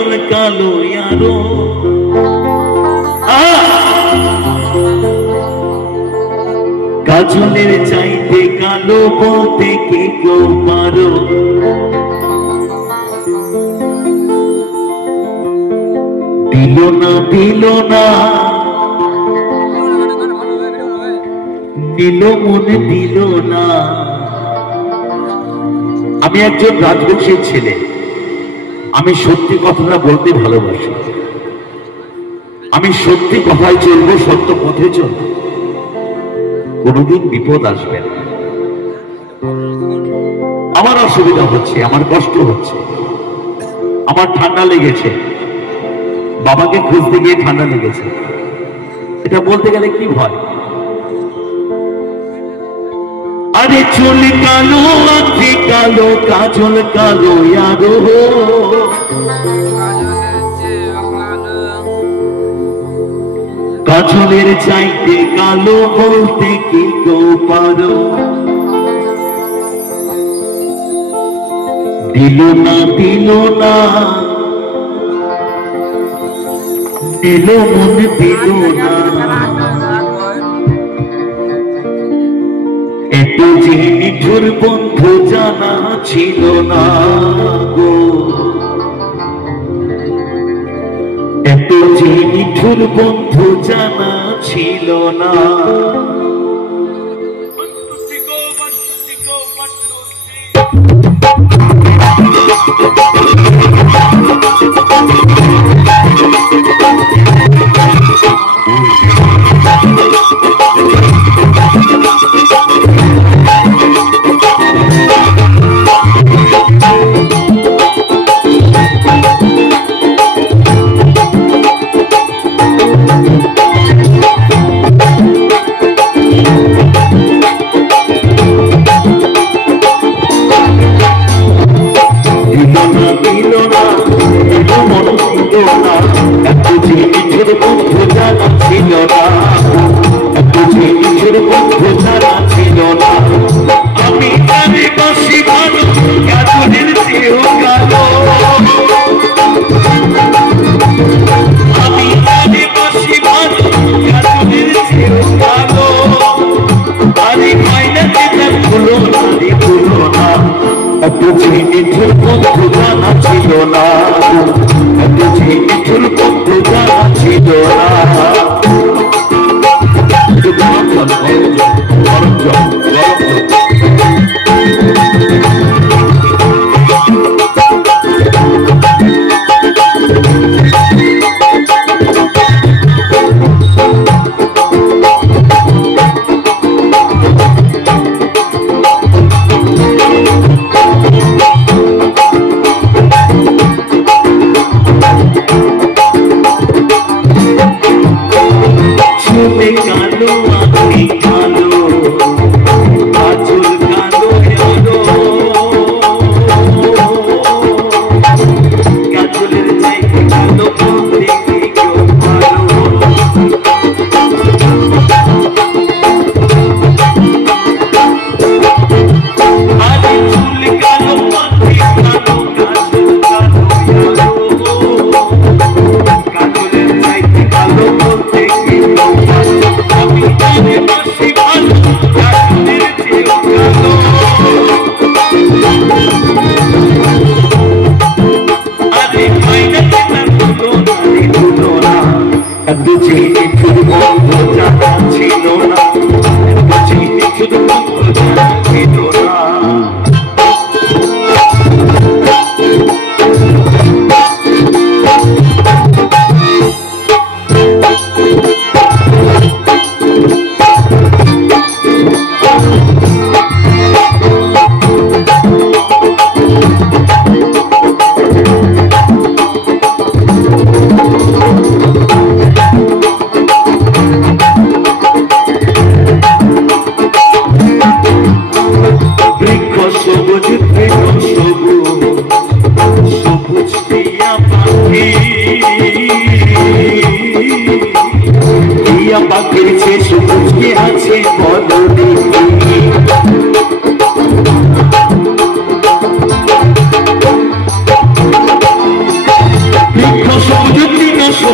কাজল কালো আরো কাজলের চাইতে কালো বলতে কি কেউ পারো দিল না দিল না দিল মনে দিল না। আমি একজন রাজবংশীর ছেলে, আমি সত্যি কথাটা বলতে ভালোবাসি, আমি সত্যি কথায় চলবো, সত্য পথে চলবো, কোনোদিন বিপদ আসবে না। আমার অসুবিধা হচ্ছে, আমার কষ্ট হচ্ছে, আমার ঠান্ডা লেগেছে, বাবাকে খুঁজতে গিয়ে ঠান্ডা লেগেছে, এটা বলতে গেলে কি ভয়? আরে চুল কালো আঁখি কালো কাজল কালো আরো কাজলের চাইতে কালো বলতে কি কেউ পারো দিল না দিল না দিল মনে দিল না। এত যে নিঠুর বন্ধু জানা ছিল না গো, এত যে নিঠুর বন্ধু জানা ছিল না।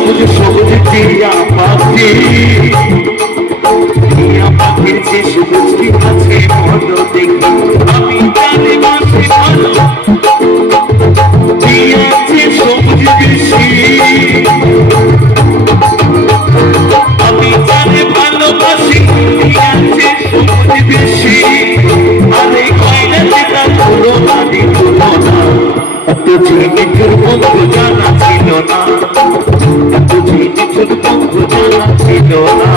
সবুজ সবুজ টিয়া পাখি, টিয়া পাখির যে সবুজ কি আছে বলো দেখি, আমি জানি মাঝে ভালো টিয়া যে সবুজ বেশি, আমি জানি ভালোবাসি টিয়া যে সবুজ বেশি, আরে কয়না যেটা হলো আদি হলো না, এত ঝিমিঝুর বন্ধু জানা ছিল না, এত ঝিমিঝুর বন্ধু জানা ছিল না।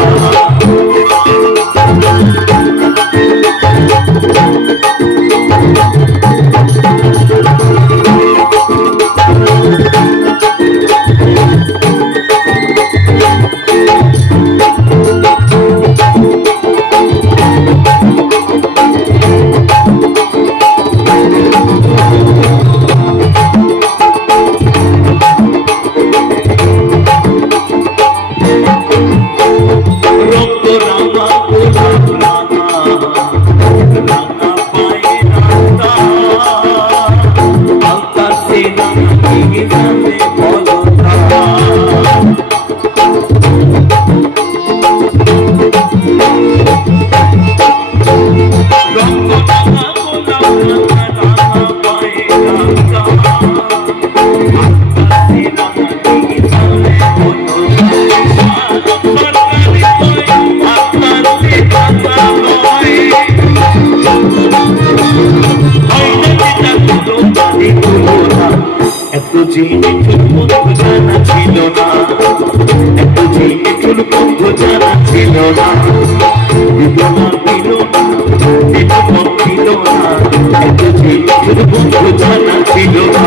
এত ঝিমিঝুর বন্ধু জানা ছিল না, এত ঝিমিঝুর বন্ধু জানা ছিল না, দিল না দিল না দিল দিল না, এত ঝিমিঝুর বন্ধু জানা ছিল না,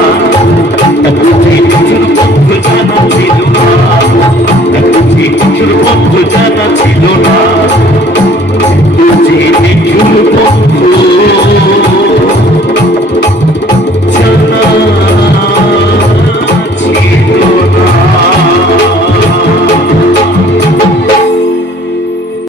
এত ঝিমিঝুর বন্ধু জানা ছিল না, এত ঝিমিঝুর বন্ধু জানা ছিল না, এত ঝিমিঝুর বন্ধু